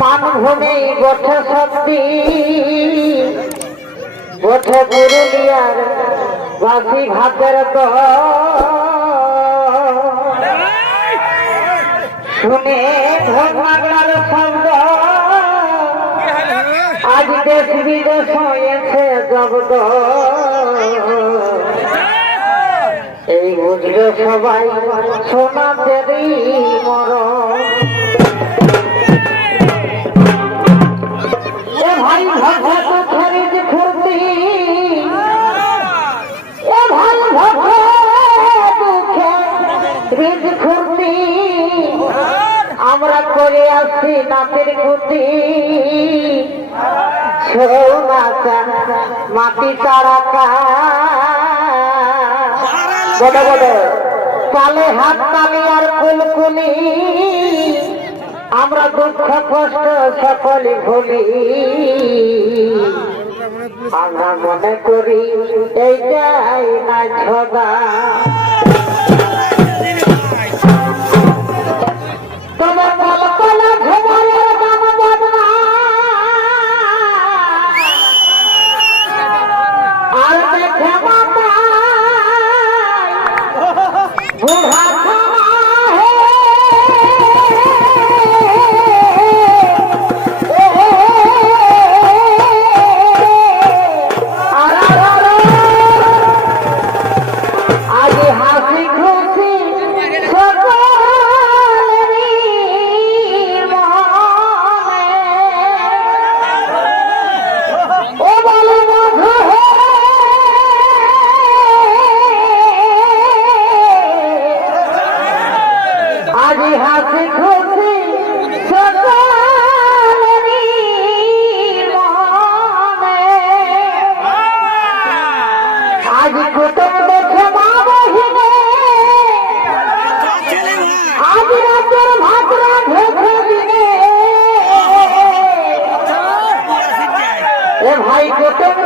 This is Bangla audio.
মানভূমি বটে শক্তি বটে পুরুলিয়ার বাসি ভাতের শুনে ধর্মার শব্দ আজ দেশ বিদেশ হয়েছে জব্দ এই বুঝলো সবাই সোনাদেরই মরণ ভাই ভক্ত খরিদ খুরতি এ ভাই ভক্ত খরিদ খুরতি আমরা করে আসছি নাচের গুতি ছৌ নাচা মাটি তাড়াকা বড় বড় তালে হাত তালি আর কুলকুলি আমরা দুঃখ কষ্ট সকলে ভুলি আমরা মনে করি এইটাই না ছদা তোমার কল্পনা ঘুমারের দাম বদনা আর দেখে মাতা বুড়া হাসি খুশি সকলেরই মনে আজ কুটুম দেখে মা বহিনে আজ রাতের ভাত রাঁধে দিনে এ ভাই কুটুম